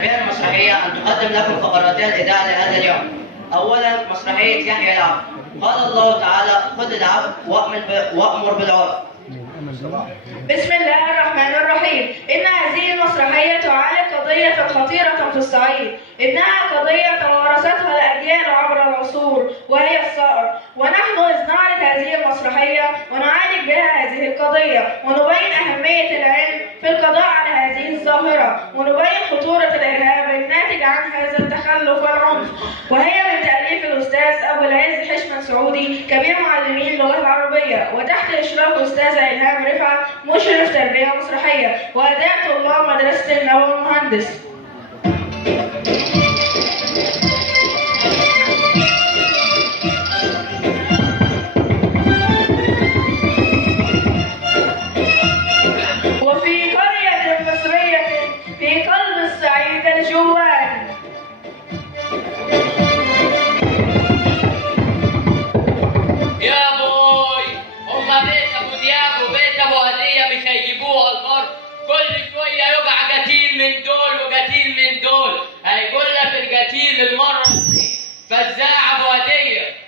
غير مسرحية أن تقدم لكم فقرتين إذاعة لهذا اليوم. أولا مسرحية يحيى العبد. قال الله تعالى: خذ العبد وأمر بالعرف. بسم الله الرحمن الرحيم. إن هذه المسرحية تعالج قضية خطيرة في الصعيد، إنها قضية توارثتها الأجيال عبر العصور وهي الثأر، ونحن إذ نعرض هذه المسرحية ونعالج بها هذه القضية ونبين أهمية العلم في القضاء على هذه الظاهرة، ونبين خطورة الإرهاب الناتج عن هذا التخلف والعنف، وهي من تأليف الأستاذ أبو العز حشمت سعودي كبير معلمين اللغة العربية، وتحت إشراف أستاذة إلهام رفعت مشرف تربية مسرحية، وأداة طلاب مدرسة النبوي المهندس. وفي قرية مصرية في قلب الصعيد الجوال. يا بوي، هما بيت ابو دياب وبيت ابو هديه مش هيجيبوها الارض. كل شويه يقع قتيل من دول وقتيل من دول. هيقول لك القتيل المره فزاع ابو هديه.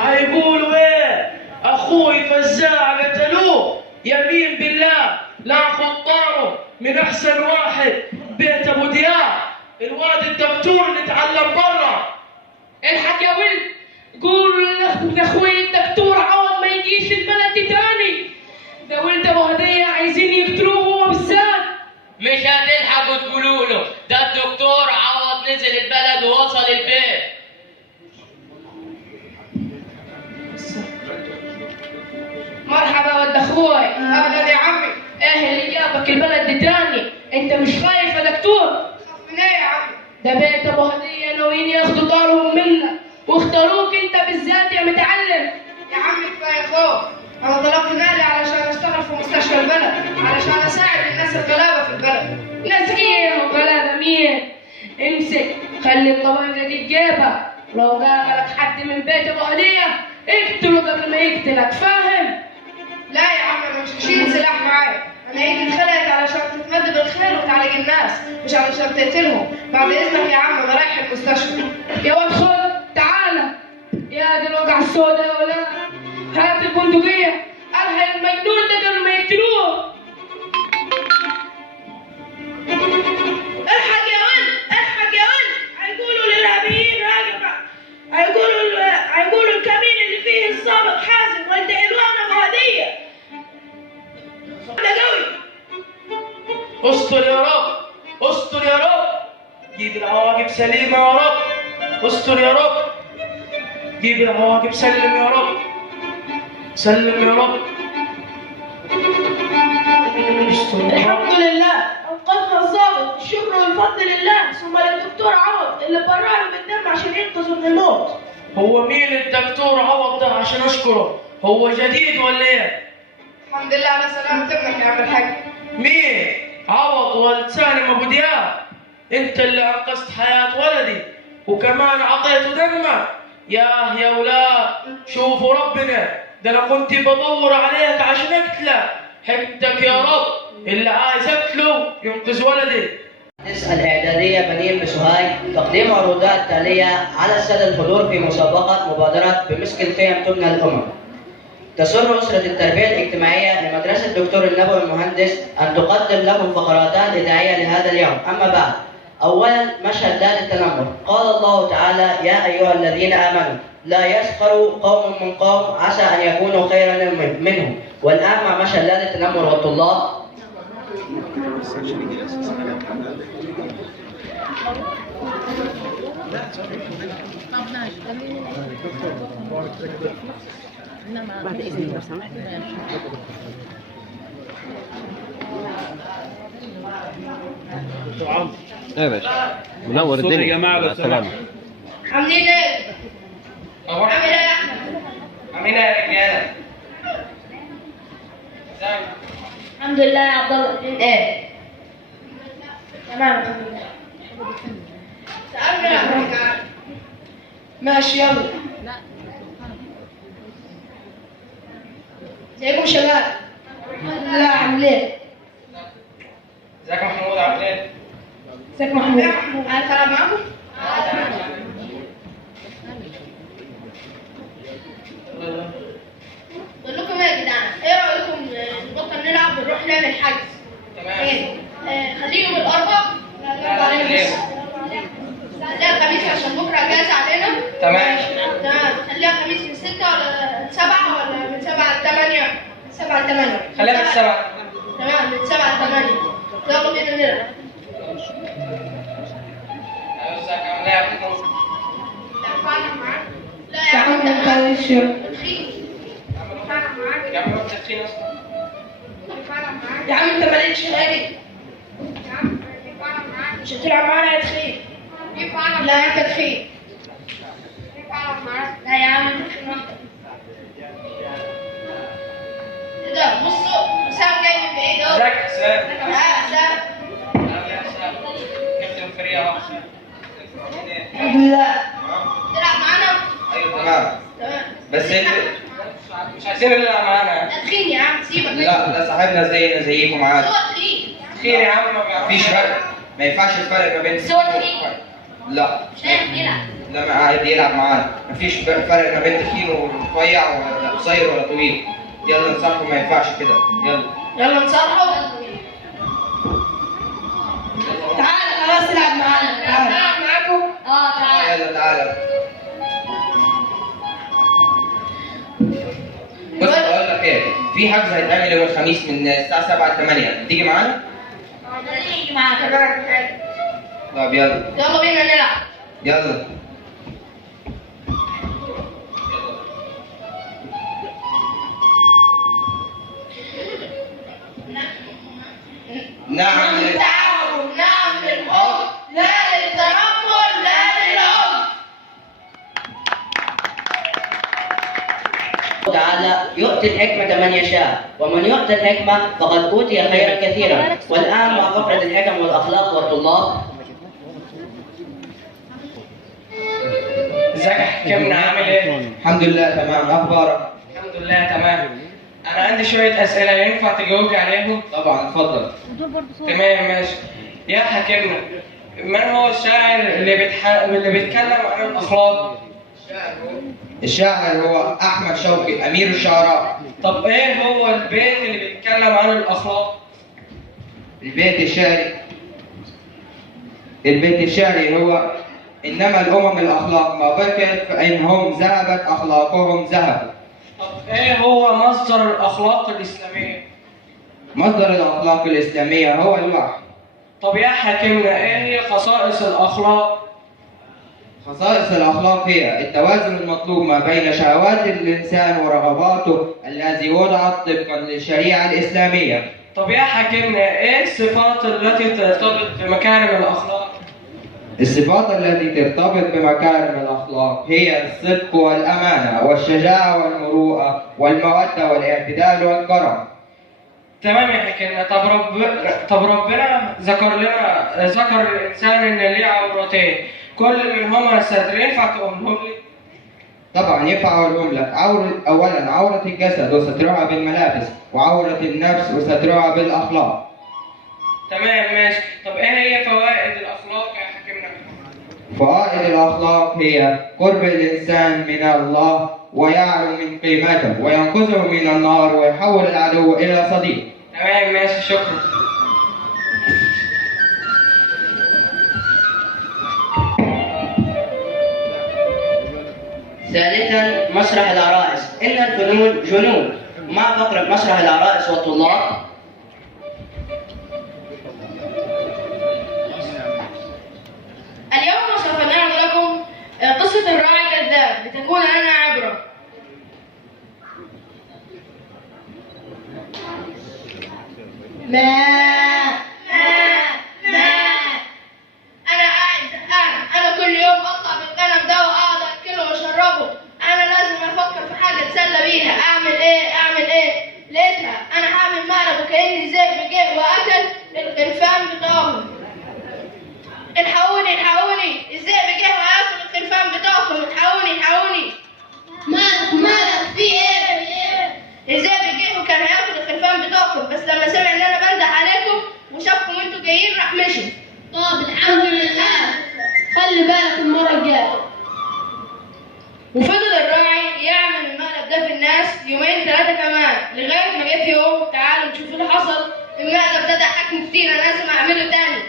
هيقولوا ايه؟ اخوي فزاع قتلوه. يمين بالله لا خطاره من احسن واحد بيت ابو دياب، الواد الدكتور اللي اتعلم برا. الحق يا ولد، قول لاخوي الدكتور عوض ما يجيش البلد دي تاني. ده ولد ابو هديه عايزين يقتلوه هو بالذات. مش هتلحقوا تقولوا له، ده الدكتور عوض نزل البلد ووصل البيت. مرحبا ولد اخوي. اهلا يا عمي. ايه اللي جابك البلد دي تاني؟ انت مش خايف يا دكتور؟ خاف من ايه يا عمي؟ ده بيت ابو هديه ناويين ياخدوا طارهم منك واختاروك انت بالذات يا متعلم. يا عمي كفايه خوف. انا طلبت نقلي علشان اشتغل في مستشفى البلد، علشان اساعد الناس الغلابه في البلد. ناس ايه وغلابه مين؟ امسك، خلي الطبنجه دي تجيبها. لو قابلك حد من بيت ابو هديه اقتله قبل ما يقتلك، فاهم؟ لا يا عم، انا مش هشيل سلاح معايا. انا ايدي اتخلقت علشان تتمد بالخير وتعالج الناس، مش علشان تقتلهم. بعد اذنك يا عم انا رايح المستشفى. يا واد خد تعالى. يا دي الوجع السوداء يا ولاد. هات البندقيه، الحق المجنون ده قبل ما يقتلوه. الحق يا ولد، الحق يا ولد، هيقولوا للارهابيين راجع. هيقولوا الكمين اللي فيه الضابط حازم ولد علوان ابو هديه. ده قوي. استر يا رب، استر يا رب، جيب العواقب سليمه يا رب. استر يا رب، جيب العواقب سلم يا رب، سلم يا رب. استر يا رب. الحمد لله انقذنا الضابط، الشكر والفضل لله، ثم للدكتور عوض اللي برأه بالدم عشان ينقذه من الموت. هو مين الدكتور عوض ده عشان اشكره؟ هو جديد ولا ايه؟ الحمد لله على سلامة ابنك يا عم الحاج. مين؟ عوض ولد سالم ابو دياب. انت اللي انقذت حياة ولدي وكمان عطيته دمك. يا ولاد شوفوا ربنا، ده انا كنت بدور عليك عشان اقتله. حكمتك يا رب، اللي عايز اقتله ينقذ ولدي. الإعدادية بنين بسوهاج تقديم عروضات تالية على السادة الحضور في مسابقة مبادرة بمسك القيم تبنى الأمم. تسر أسرة التربية الاجتماعية لمدرسة الدكتور النبوي المهندس أن تقدم لكم فقراتان إذاعية لهذا اليوم. أما بعد، أولا مشهد لا للتنمر. قال الله تعالى: يا أيها الذين آمنوا لا يسخر قوم من قوم عسى أن يكونوا خيرا منهم. والآن مع مشهد لا للتنمر والطلاب. بعد إذنك لو سمحت. ايه يا باشا، منور الدنيا يا جماعه. لو سلام. عاملين ايه؟ عامل ايه يا احمد؟ عاملين ايه يا رجاله؟ الحمد لله يا عبد الله. ايه؟ تمام الحمد لله. سألني يا أخوي. ماشي يلا. ازيكم شباب؟ لا عامل ايه؟ ازيك يا محمود عامل ايه؟ ازيك محمود؟ عارف العب معاكم؟ بقول لكم ايه يا جدعان؟ ايه رايكم نبطل نلعب ونروح نعمل حجز؟ تمام. خليه يوم الاربعاء. ليه؟ خليها الخميس عشان بكره اجازه علينا. تمام. تمام. خليها الخميس من 6 ولا 7 ولا من 7 ل 8؟ 7 ل 8. خليها من 7. تمام من 7 ل 8. يلا بينا نلعب. ازيك عامل ايه يا محمود؟ لا يا عم انت وش يا عم انت تخين اصلا. يا عم انت مالكش غالي. مش هتلعب معانا يا تخين. لا انت تخين. لا يا عم انت تخين اكتر. ايه ده بصوا حسام جاي من بعيد اهو. ازيك يا حسام؟ حسام. يا حسام. كابتن الفريق اهو. الحمد لله. تلعب معانا؟ ايوه تمام. تمام. بس انت مش عايزين نلعب معانا. ده تخين يا عم سيبك. لا ده صاحبنا زينا زيكم عادي. هو تخين. خير يا عم ما بيعرفش. مفيش فرق، ما ينفعش الفرق ما بين بس هو تخين. لا مش هيعرف يلعب. لا ما عادي يلعب معانا، مفيش فرق ما بين تخين ورفيع ولا قصير ولا طويل. يلا نصحوا ما ينفعش كده. يلا يلا نصالحه. تعال خلاص العب معانا. تعال. العب معاكم؟ تعال. يلا تعالى. بص بقول لك ايه، في حجز هيتعمل يوم الخميس من الساعة 7 ل 8، تيجي معانا؟ نيجي معاك. تمام. طب يلا. يلا بينا نلعب. يلا. نعم للتعاون، نعم للحب، لا للتنمر، لا للعنف. تعالى يؤتي الحكمة من يشاء، ومن يؤتى الحكمة فقد أوتي خيرا كثيرا. والآن مع فقرة الحكم والأخلاق والطلاب. ازيك يا حكمنا عامل ايه؟ الحمد لله تمام، اخبارك؟ الحمد لله تمام. انا عندي شوية اسئلة ينفع تجاوبني عليهم؟ طبعا اتفضل. تمام ماشي. يا حكمنا، من هو الشاعر اللي بيتكلم عن الاخلاق؟ الشاعر هو احمد شوقي امير الشعراء. طب ايه هو البيت اللي بيتكلم عن الاخلاق؟ البيت الشعري هو انما الامم الاخلاق ما بقيت فانهم ذهبت اخلاقهم ذهبوا. طب ايه هو مصدر الاخلاق الاسلامية؟ مصدر الاخلاق الاسلاميه هو الوحي. طب يا حكمنا ايه هي خصائص الاخلاق؟ خصائص الاخلاق هي التوازن المطلوب ما بين شهوات الانسان ورغباته الذي وضعت طبقا للشريعه الاسلاميه. طب يا حكمنا ايه الصفات التي ترتبط بمكارم الاخلاق؟ الصفات التي ترتبط بمكارم الأخلاق هي الصدق والأمانة والشجاعة والمروءة والمودة والاعتدال والكرم. تمام يا حكمنا. طب ربنا ذكر الانسان ان ليه عورتين، كل منهما ستر، ينفع تقولهم لي؟ طبعا ينفع أقولهم لك. أولا عورة الجسد وسترها بالملابس، وعورة النفس وسترها بالأخلاق. تمام ماشي. طب ايه هي فوائد الاخلاق يا حكمنا؟ فوائد الأخلاق هي قرب الإنسان من الله ويعلو من قيمته وينقذه من النار ويحول العدو إلى صديق. تمام ماشي شكرا. ثالثا مسرح العرائس. إن الفنون جنون. مع فقرة مسرح العرائس والطلاب. اليوم سوف نعرض لكم قصة الراعي الكذاب لتكون لنا عبرة. أنا قاعد زهقان. أنا كل يوم أقطع بالقلم ده وأقعد أكله وأشربه. أنا لازم أفكر في حاجة أتسلى بيها. أعمل إيه؟ لقيتها. أنا هعمل مقلب وكأني ذئب جه وأكل الخرفان بتاعهم. الحقوني الذئب جه وهياكل الخرفان بتاعكم. الحقوني. مالك في ايه؟ الذئب جه راح مشي. طب الحمد لله، خلي بالك المرة الجاية. وفضل الراعي يعمل المقلب ده في الناس يومين ثلاثة كمان، لغاية ما جه في يوم تعالوا نشوف اللي حصل. المقلب ده ضحكني كتير، أنا لازم أعمله تاني.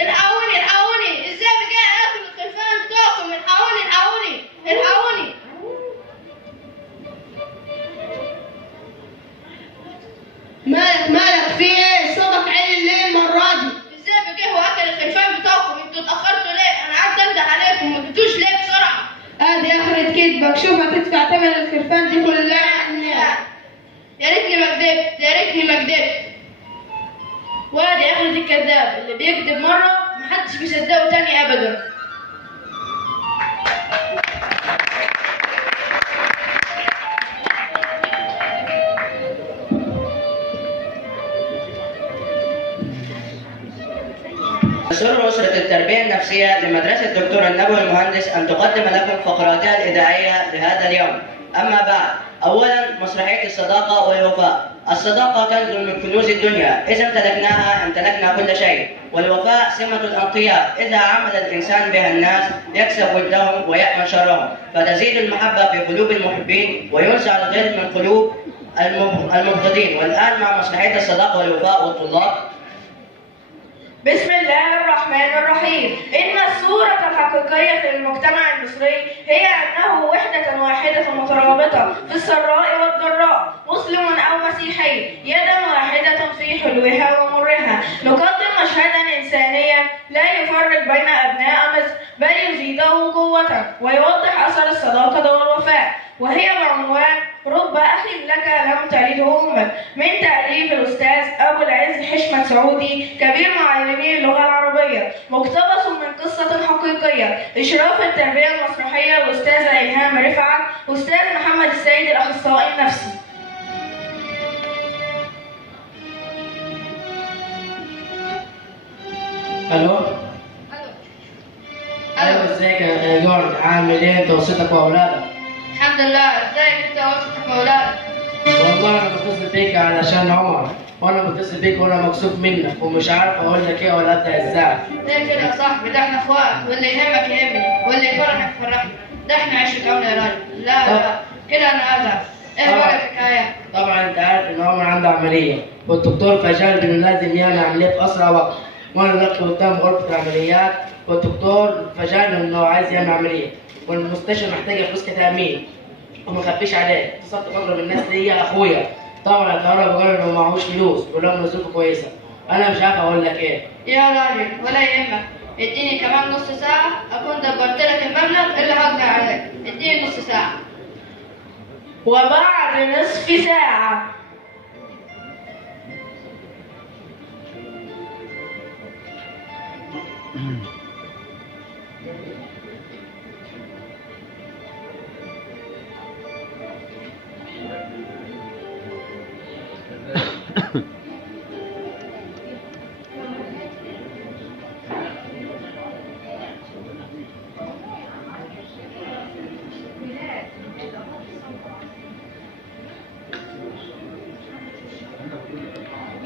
الحقوني ازاي بجاي اكل الخرفان بتوعكم؟ الحقوني مالك في ايه؟ صوتك عالي ليه المرة دي؟ ازاي بجاي واكل الخرفان بتوعكم؟ انتوا اتأخرتوا ليه؟ انا قعدت انده عليكم، ما جيتوش ليه بسرعة؟ ادي اخرة كدبك، شوف هتدفع ثمن الخرفان دي كلها. يا ريتني ما كدبت. وادي اخرة الكذاب اللي بيكذب مرة محدش بيصدقه تاني ابدا. تسر أسرة التربية النفسية لمدرسة الدكتور النبوي المهندس أن تقدم لكم فقراتها الإذاعية لهذا اليوم. أما بعد، أولا مسرحية الصداقة والوفاء. الصداقة كنز من كنوز الدنيا، إذا امتلكناها امتلكنا كل شيء، والوفاء سمة الأنقياء، إذا عمل الإنسان بها الناس يكسب ودهم ويأمن شرهم، فتزيد المحبة في قلوب المحبين وينزع الغل من قلوب المبغضين. والآن مع مسرحية الصداقة والوفاء والطلاب. بسم الله الرحمن الرحيم. إن الصورة الحقيقية للمجتمع المصري هي أنه وحدة واحدة مترابطة في السراء والضراء، مسلم أو مسيحي، يدا واحدة في حلوها ومرها. نقدم مشهدا إنسانيا لا يفرق بين أبناء مصر، بل يزيده قوة ويوضح أثر الصداقة والوفاء، وهي بعنوان رب أخ لك لم تلده أمك، من تأليف الأستاذ أبو العز حشمت سعودي كبير معلمي اللغة العربية، مقتبس من قصة حقيقية. إشراف التربية المسرحية الأستاذة إلهام رفعت، أستاذ محمد السيد الأخصائي النفسي. الو. ايوه، ازيك يا جورج؟ عامل ايه انت وصيتك واولادك؟ الحمد لله. ازيك انت وصلتك واولادك؟ والله انا بتصل بيك علشان عمر، وانا بتصل بيك وانا مكسوف منك ومش عارف اقول لك ايه ولا ابدا ازاي. ليه كده يا صاحبي؟ ده احنا اخوات، واللي يهمك يهمني واللي يفرحك يفرحني، ده احنا عشرة عمر يا راجل. لا كده انا ازعل. ايه بقى الحكايه؟ طبعا انت عارف ان عمر عنده عمليه، والدكتور فشل انه لازم يعمل عمليه في اسرع وقت، وانا دلوقتي قدام غرفه العمليات والدكتور فشل انه عايز يعمل عمليه، والمستشفى محتاجه فلوس كتامين، وما اخبيش عليه. اتصلت بقرب الناس ليا اخويا، طبعا الكهرباء قال انه معهوش فلوس ولو ظروفه كويسه. انا مش عارف اقول لك ايه. يا راجل ولا يهمك، اديني كمان نص ساعه اكون دبرت لك المبلغ اللي هقدر عليك. اديني نص ساعه. وبعد نصف ساعة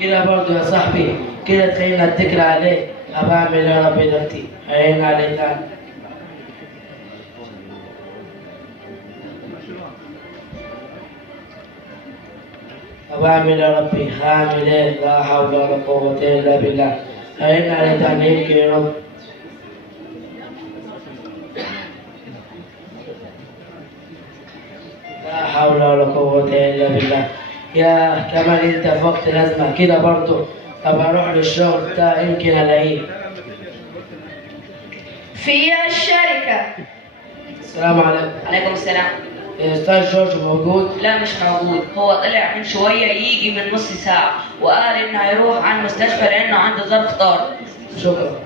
كده برضه يا صاحبي، كده تخليني اتكل عليك. ابقى اعمل ايه يا ربي دلوقتي؟ عين عليك تاني. ابقى اعمل يا ربي؟ هعمل ايه؟ لا حول ولا قوة الا بالله. عين عليك تاني يمكن يا رب. لا حول ولا قوة الا بالله. يا كمان انت في وقت لازمة كده برضه. ابقى اروح للشغل بتاع يمكن الاقيه. في الشركة. السلام عليكم. عليكم السلام. الاستاذ جورج موجود؟ لا مش موجود، هو طلع من شوية يجي من نص ساعة وقال إنه هيروح على المستشفى لأنه عنده ظرف طارئ. شكرا.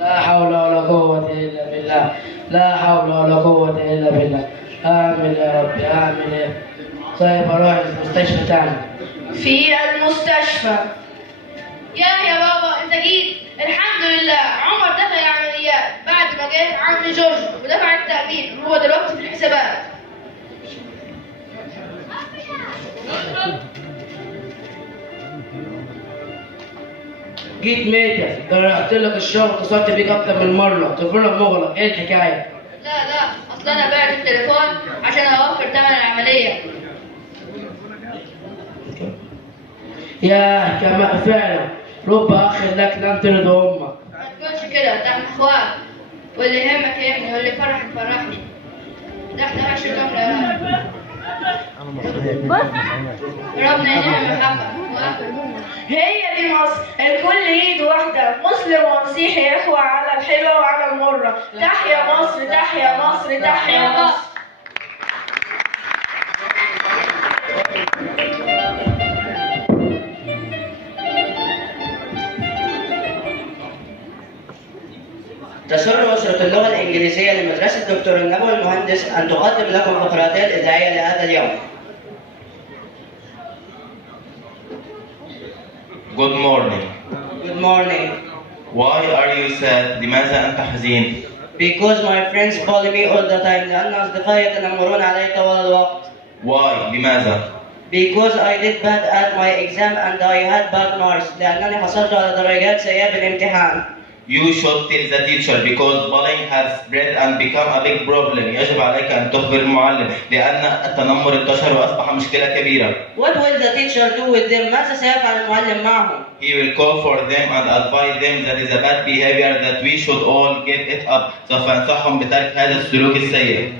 لا حول ولا قوة إلا بالله. لا حول ولا قوة إلا بالله. آمين يا ربي، آمين يا رب. طيب أروح المستشفى تاني. في المستشفى. يا بابا انت جيت. الحمد لله عمر دخل العمليات بعد ما جه عم جورج ودفع التأمين، هو دلوقتي في الحسابات. جيت ميتة، ده انا رحت لك الشغل اتصلت بيك اكتر من مرة، تليفونك مغلق، ايه الحكاية؟ لا اصل انا بعت التليفون عشان اوفر ثمن العملية. ياه كما فعلا رب اخ لك لم ترد امك. ما تقولش كده، ده احنا اخوات، واللي يهمك يهمني واللي يفرح يفرحني. ده احنا عايشين جنب ربنا ينعم محبة. هي دي مصر، الكل ايد واحدة، مسلم ومسيحي اخوة على الحلوة وعلى المرة. تحيا مصر تحيا مصر تحيا مصر. تسر أسرة اللغة الإنجليزية لمدرسة دكتور النبوي المهندس أن تقدم لكم فقراتين إذاعية لهذا اليوم. Good morning. Good morning. Why are you sad? لماذا أنت حزين؟ Because my friends follow me all the time. لأن أصدقائي يتنمرون علي طوال الوقت. Why? لماذا؟ Because I did bad at my exam and I had bad marks. لأنني حصلت على درجات سيئة بالامتحان. You should tell the teacher because bullying has spread and become a big problem. يجب عليك أن تخبر المعلم لأن التنمر انتشر وأصبح مشكلة كبيرة. What will the teacher do with them? ماذا سيفعل المعلم معهم؟ He will call for them and advise them that is a bad behavior that we should all give it up. سوف ينصحهم بترك هذا السلوك السيء.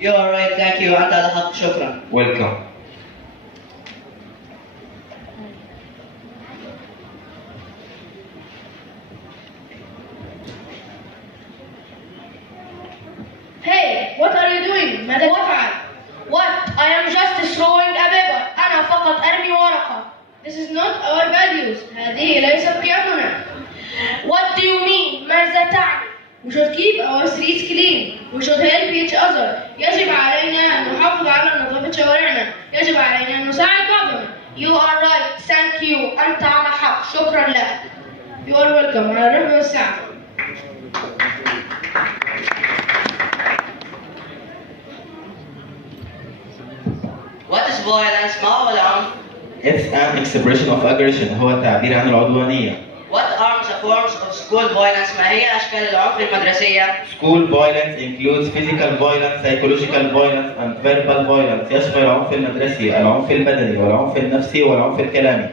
You are right, thank you. أنت على حق، شكرا. Welcome. Hey, what are you doing? ماذا تفعل؟ What? I am just throwing a paper. أنا فقط أرمي ورقة. This is not our values. هذه ليست قيمنا. What do you mean? ماذا تعني؟ We should keep our streets clean. We should help each other. يجب علينا أن نحافظ على نظافة شوارعنا. يجب علينا أن نساعد بعضنا. You are right. Thank you. أنت على حق. شكرا لك. You are welcome. على الرحب والسعة. What is violence? ما هو العنف؟ It's an expression of aggression. هو تعبير عن العدوانية. What are the forms of school violence؟ ما هي أشكال العنف المدرسية؟ School violence includes physical violence, psychological violence, and verbal violence. يشمل العنف المدرسي، العنف البدني، والعنف النفسي، والعنف الكلامي.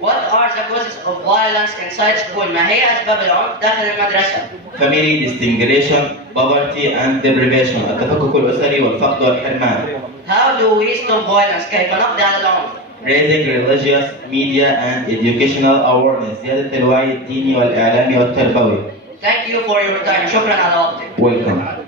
What are the causes of violence inside school؟ ما هي أسباب العنف داخل المدرسة؟ Family distinction, poverty and deprivation. التفكك الأسري والفقد والحرمان. How do we stop violence؟ كيف نقضي على العنف؟ Raising religious, media and educational awareness. زيادة الوعي الديني والإعلامي والتربوي. Thank you for your time. شكرا على وقتك. Welcome.